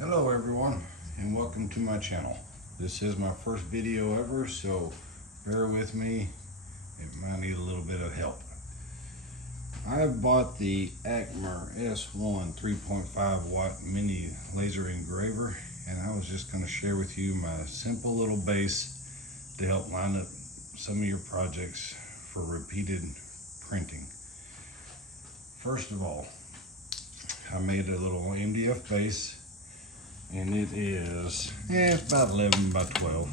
Hello everyone, and welcome to my channel. This is my first video ever, so bear with me. It might need a little bit of help. I bought the Acmer S1 3.5 watt mini laser engraver, and I was just going to share with you my simple little base to help line up some of your projects for repeated printing. First of all, I made a little MDF base, and it is it's about 11 by 12,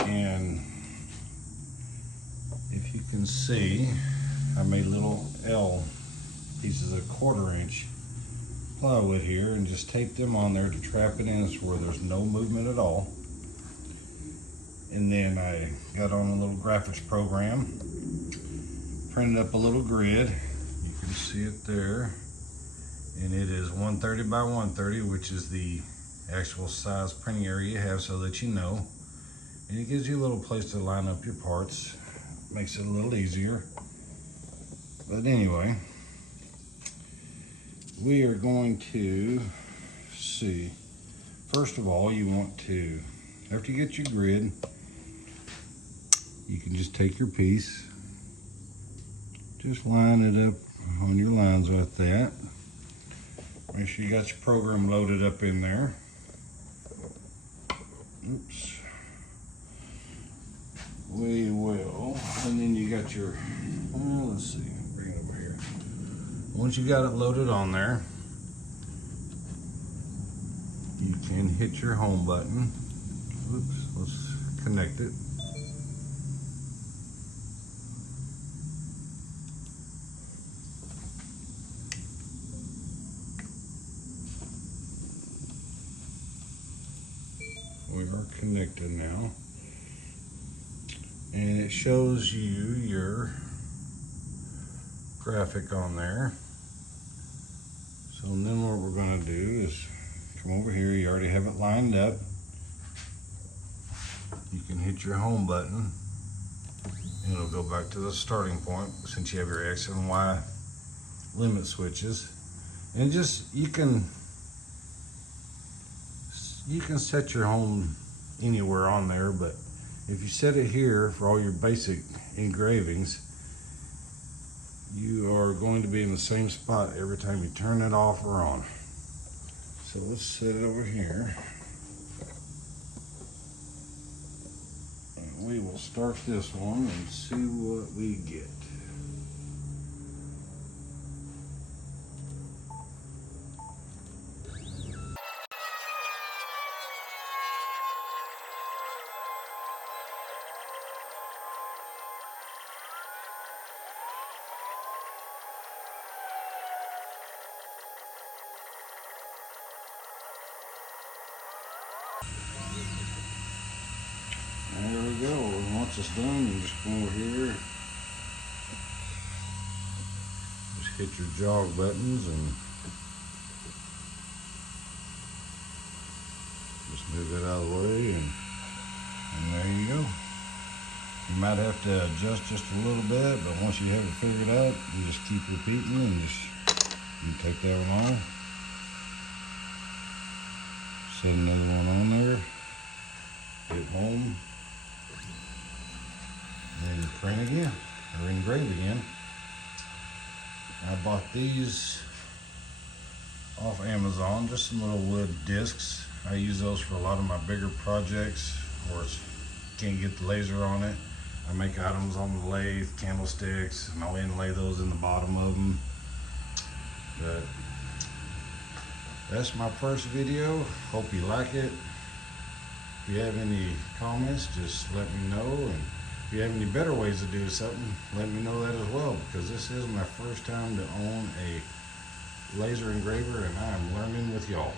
and if you can see, I made little L pieces of 1/4 inch plywood here and just taped them on there to trap it in so where there's no movement at all. And then I got on a little graphics program, printed up a little grid. You can see it there, and it is 130 by 130, which is the actual size printing area you have, so that you know. And it gives you a little place to line up your parts, makes it a little easier. But anyway, we are going to see, first of all, you want to, after you get your grid, you can just take your piece, just line it up on your lines like that. Make sure you got your program loaded up in there. Oops. We will, and then you got your, well, let's see, bring it over here. Once you got it loaded on there, you can hit your home button. Oops, let's connect it. We are connected now, and it shows you your graphic on there. So then what we're going to do is come over here. You already have it lined up. You can hit your home button and it'll go back to the starting point since you have your X and Y limit switches. And just you can set your home anywhere on there, but if you set it here for all your basic engravings, you are going to be in the same spot every time you turn it off or on. So let's set it over here. And we will start this one and see what we get. There we go. And once it's done, you just come over here, just hit your jog buttons and just move it out of the way, and there you go. You might have to adjust just a little bit, but once you have it figured out, you just keep repeating and you take that one off, set another one on there, hit home, then print again, or engrave again. I bought these off Amazon, just some little wood discs. I use those for a lot of my bigger projects where can't get the laser on it. I make items on the lathe, candlesticks, and I'll inlay those in the bottom of them. But that's my first video. Hope you like it. If you have any comments, just let me know. And if you have any better ways to do something, let me know that as well, because this is my first time to own a laser engraver, and I'm learning with y'all.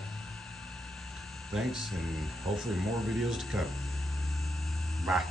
Thanks, and hopefully more videos to come. Bye.